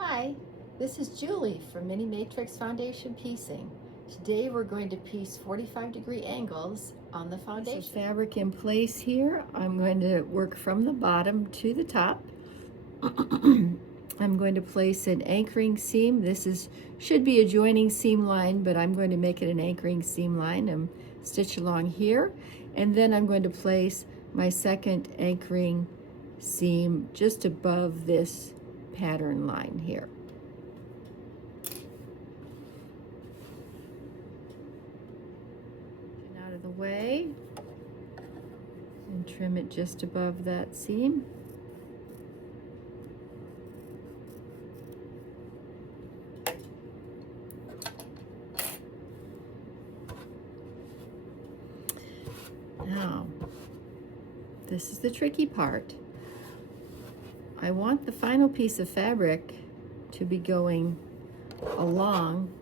Hi, this is Julie from Mini Matrix Foundation Piecing. Today we're going to piece 45-degree angles on the foundation. Piece of fabric in place here. I'm going to work from the bottom to the top. I'm going to place an anchoring seam. Should be a joining seam line, but I'm going to make it an anchoring seam line and stitch along here. And then I'm going to place my second anchoring seam just above this pattern line here. Get out of the way and trim it just above that seam. Now, this is the tricky part. I want the final piece of fabric to be going along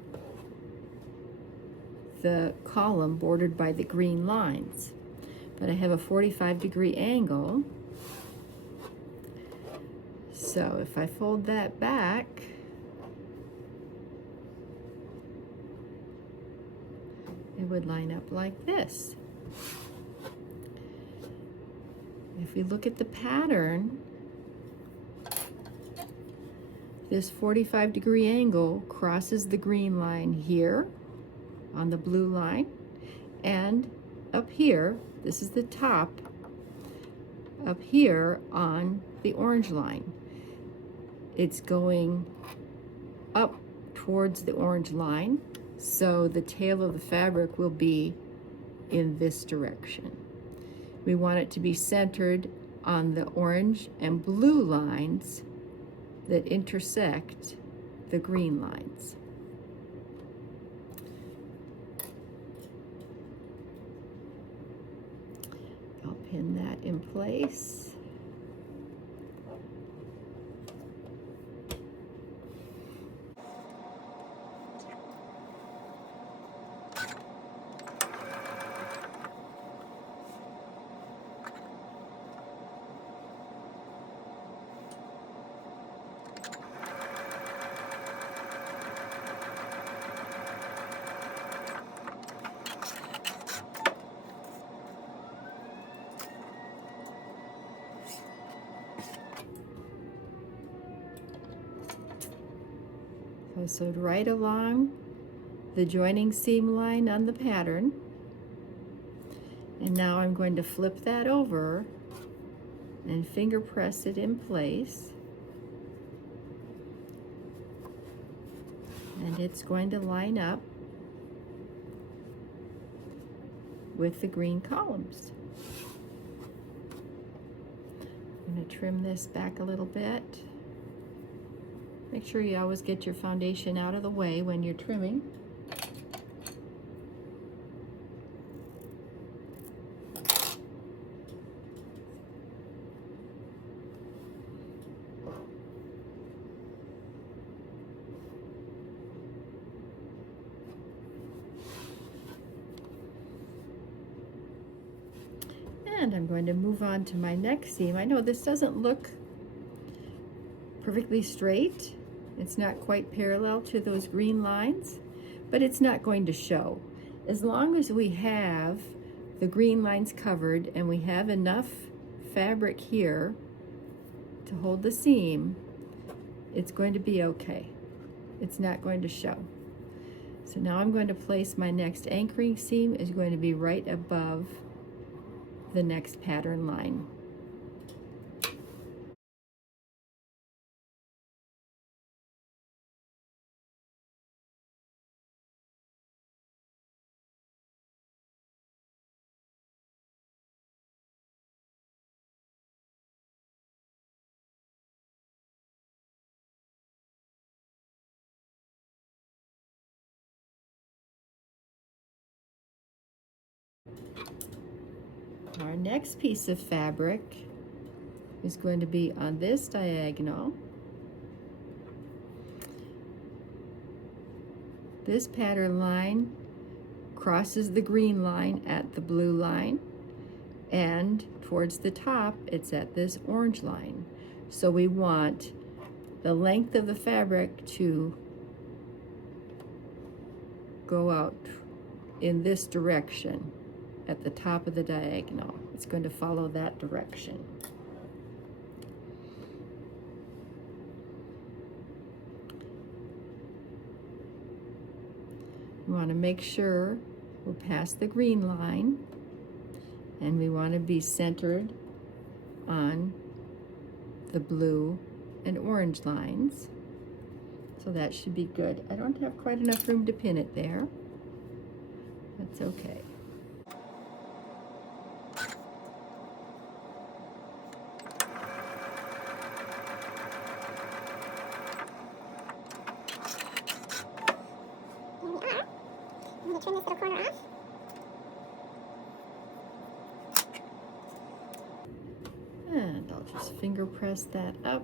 the column bordered by the green lines. But I have a 45-degree angle. So if I fold that back, it would line up like this. If we look at the pattern, this 45-degree angle crosses the green line here on the blue line, and up here, this is the top, up here on the orange line. It's going up towards the orange line, so the tail of the fabric will be in this direction. We want it to be centered on the orange and blue lines that intersect the green lines. I'll pin that in place. I sewed right along the joining seam line on the pattern, and now I'm going to flip that over and finger press it in place, and it's going to line up with the green columns. I'm going to trim this back a little bit. Make sure you always get your foundation out of the way when you're trimming. And I'm going to move on to my next seam. I know this doesn't look perfectly straight. It's not quite parallel to those green lines, but it's not going to show. As long as we have the green lines covered and we have enough fabric here to hold the seam, it's going to be okay. It's not going to show. So now I'm going to place my next anchoring seam is going to be right above the next pattern line. Our next piece of fabric is going to be on this diagonal. This pattern line crosses the green line at the blue line, and towards the top it's at this orange line. So we want the length of the fabric to go out in this direction at the top of the diagonal. It's going to follow that direction. We want to make sure we're past the green line, and we want to be centered on the blue and orange lines. So that should be good. I don't have quite enough room to pin it there. That's okay. Here we are. I'm going to turn this little corner off. And I'll just finger press that up.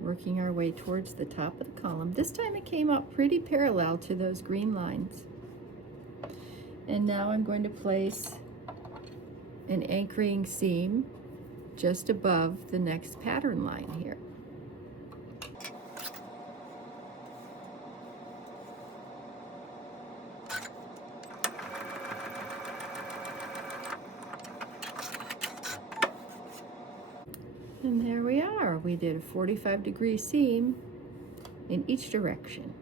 Working our way towards the top of the column. This time it came up pretty parallel to those green lines. And now I'm going to place an anchoring seam just above the next pattern line here. And there we are. We did a 45-degree seam in each direction.